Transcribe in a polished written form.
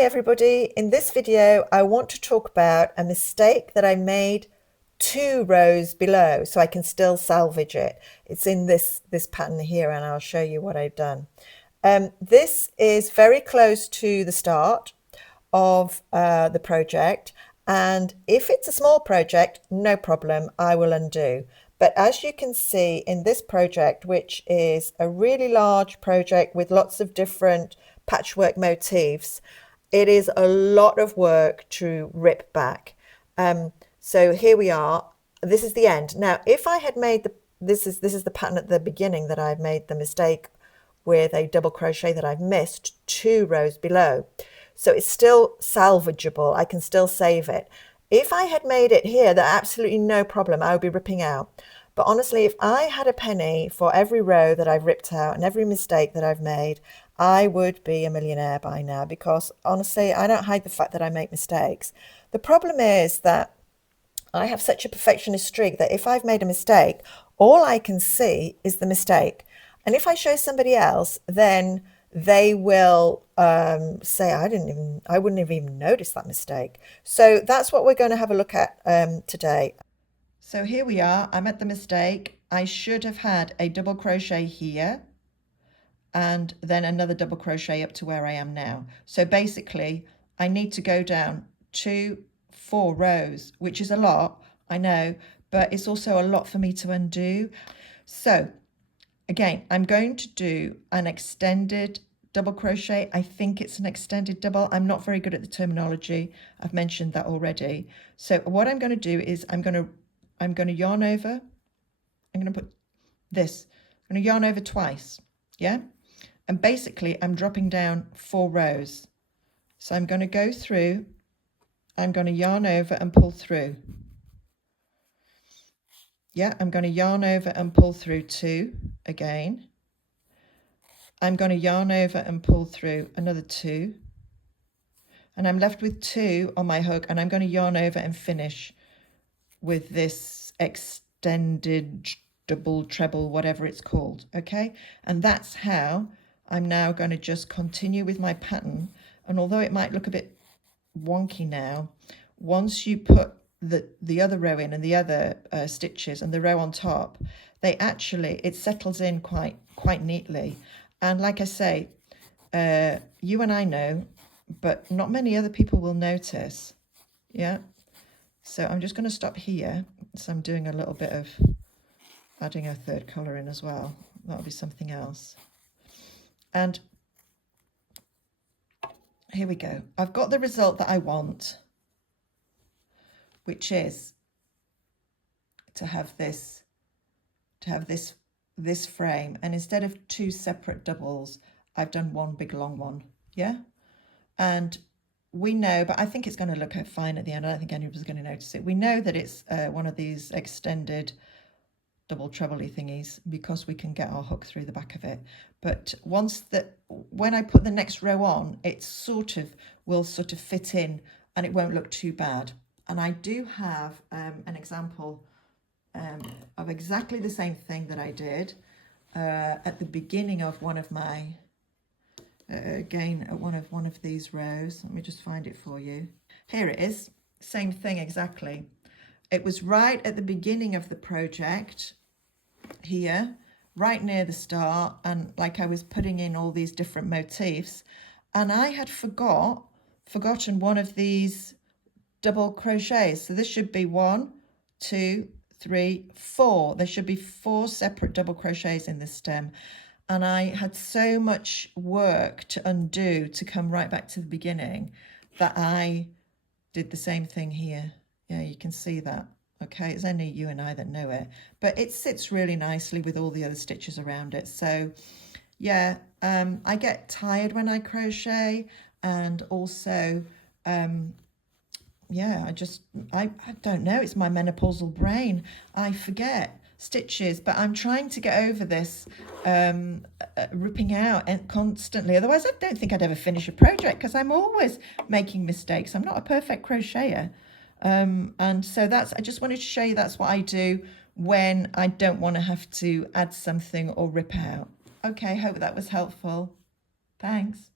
Hey everybody, in this video I want to talk about a mistake that I made 2 rows below so I can still salvage it. It's in this pattern here and I'll show you what I've done. This is very close to the start of the project, and if it's a small project, no problem, I will undo. But as you can see in this project, which is a really large project with lots of different patchwork motifs, it is a lot of work to rip back. So here we are. This is the end. Now, if I had made this is the pattern at the beginning that I've made the mistake with a double crochet that I've missed 2 rows below. So it's still salvageable. I can still save it. If I had made it here, that's absolutely no problem. I would be ripping out. But honestly, if I had a penny for every row that I've ripped out and every mistake that I've made, I would be a millionaire by now, because honestly, I don't hide the fact that I make mistakes. The problem is that I have such a perfectionist streak that if I've made a mistake, all I can see is the mistake. And if I show somebody else, then they will say, I wouldn't have even noticed that mistake. So that's what we're going to have a look at today. So here we are. I'm at the mistake. I should have had a double crochet here and then another double crochet up to where I am now. So basically, I need to go down 4 rows, which is a lot, I know, but it's also a lot for me to undo. So again, I'm going to do an extended double crochet. I think it's an extended double. I'm not very good at the terminology. I've mentioned that already. So what I'm going to do is I'm going to yarn over. I'm going to put this. I'm going to yarn over twice. Yeah. And basically I'm dropping down 4 rows. So I'm going to go through. I'm going to yarn over and pull through. Yeah, I'm going to yarn over and pull through 2 again. I'm going to yarn over and pull through another 2. And I'm left with 2 on my hook, and I'm going to yarn over and finish with this extended double, treble, whatever it's called. Okay, and that's how I'm now going to just continue with my pattern. And although it might look a bit wonky now, once you put the other row in and the other stitches and the row on top, it settles in quite neatly. And like I say, you and I know, but not many other people will notice. Yeah. So I'm just going to stop here. So I'm doing a little bit of adding a 3rd colour in as well. That'll be something else. And here we go. I've got the result that I want, which is to have this frame, and instead of 2 separate doubles, I've done 1 big long one. Yeah. And we know, but I think it's going to look fine at the end. I don't think anybody's going to notice it. We know that it's one of these extended double treble-y thingies because we can get our hook through the back of it. But when I put the next row on, it will fit in and it won't look too bad. And I do have an example of exactly the same thing that I did at the beginning of one of my, again, at one of these rows. Let me just find it for you. Here it is, same thing exactly. It was right at the beginning of the project here, right near the start, and like I was putting in all these different motifs, and I had forgotten one of these double crochets. So this should be 1, 2, 3, 4. There should be 4 separate double crochets in this stem. And I had so much work to undo to come right back to the beginning that I did the same thing here. Yeah, you can see that. Okay, it's only you and I that know it. But it sits really nicely with all the other stitches around it. So yeah, I get tired when I crochet, and also yeah, I don't know, it's my menopausal brain. I forget stitches, but I'm trying to get over this ripping out and constantly. Otherwise, I don't think I'd ever finish a project because I'm always making mistakes. I'm not a perfect crocheter. And so I just wanted to show you that's what I do when I don't want to have to add something or rip out. Okay, hope that was helpful. Thanks.